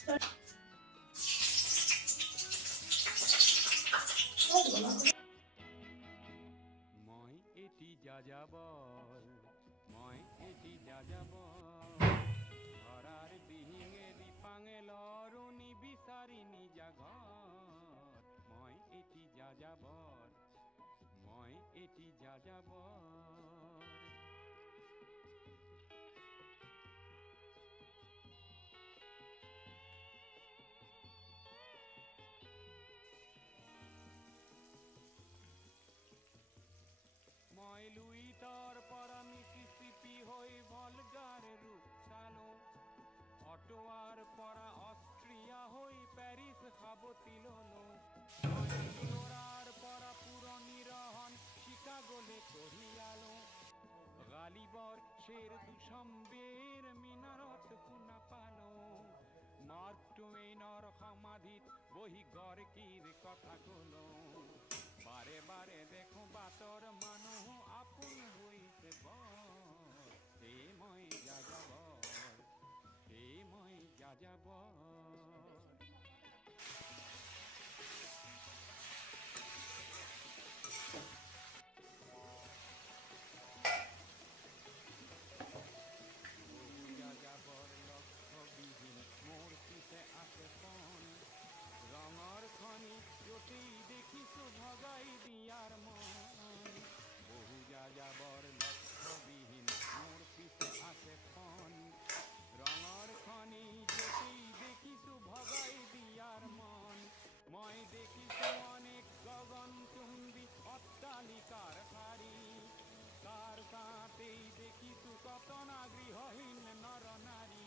মই এটি যাযাবৰ মই এটি যাযাবৰ ধৰাৰ দিহিঙে দিপাঙে লৰণি বিচাৰি নিজা ঘৰ মই এটি যাযাবৰ মই এটি যাযাবৰ মই লুইতৰ পৰা মিছিছিপি হৈ ভলগাৰ ৰূপ চালো অটোৱাৰ পৰা অষ্ট্ৰিয়া হৈ পেৰিছ সাৱটি ললো মই নিউয়ৰ্কৰ পৰা পুৰণি ৰহন চিকাগোলে কঢ়িয়ালো গালিবৰ শ্বেৰ দুচম্বেৰ মিনাৰত শুনা পালো মাৰ্ক টুৱেইনৰ সমাধিত বহি গৰ্কিৰ কথা কলো বাৰে বাৰে দেখো বাটৰ মানুহ আপোন হৈছে বৰ এই মই যাযাবৰ এই মই যাযাবৰ বহু যাযাবৰ লক্ষ্যবিহীন মোৰ পিছে আছে পণ ৰঙৰ খনি য'তেই দেখিছো ভগাই দিয়াৰ মন বহু যাযাবৰ লক্ষ্যবিহীন মোৰ পিছে আছে পণ ৰঙৰ খনি য'তেই দেখিছো ভগাই দিয়াৰ মন মই দেখিছো অনেক গগনচুম্বী অট্টালিকাৰ শাৰী তাৰ কাষতেই দেখিছো কতনা গৃহহীন নৰ নাৰী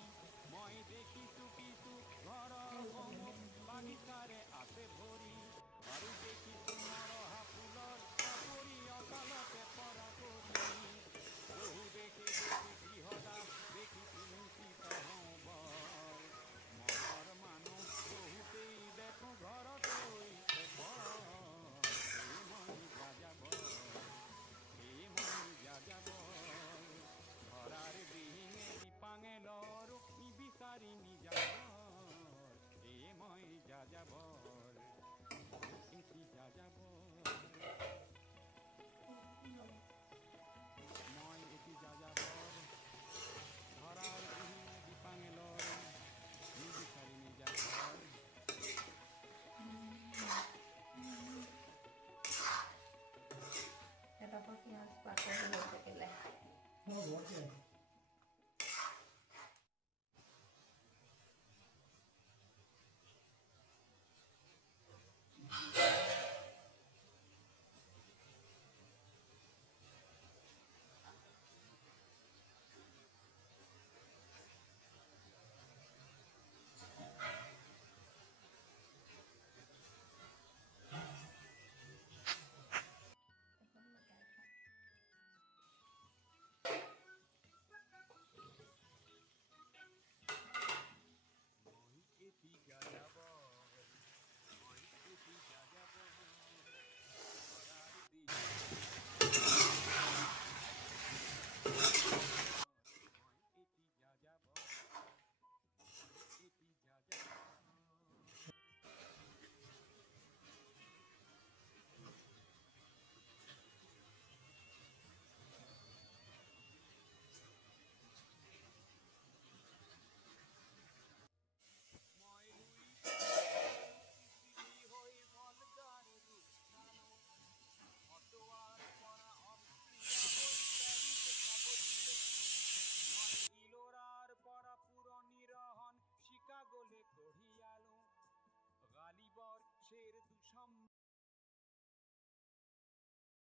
মই দেখিছো কিছু ঘৰৰ সন্মুখ বাগিচাৰে আছে ভৰি আৰু দেখিছো মৰহা ফুলৰ চাপৰি অকালতে পৰা কৰি বহু দেখি দেখি গৃহদাস দেখিছো লুচিত বৰ মনৰ মানুহ বহুতেই দেখো ঘৰত হৈছে বৰ এই মই যাযাবৰ এই মই যাযাবৰ ধৰাৰ দিহিঙে দিপাঙে লৰো নিবিচাৰি নিজা ঘৰ এই মই যাযাবৰ এটি যাযাবৰ মই এটি যাযাবৰ ধৰাৰ দিহিঙে দিপাঙে লৰো নিবিচাৰি নিজা ঘৰ এটা পিঁয়াজ পাতল হৈ থাকিলে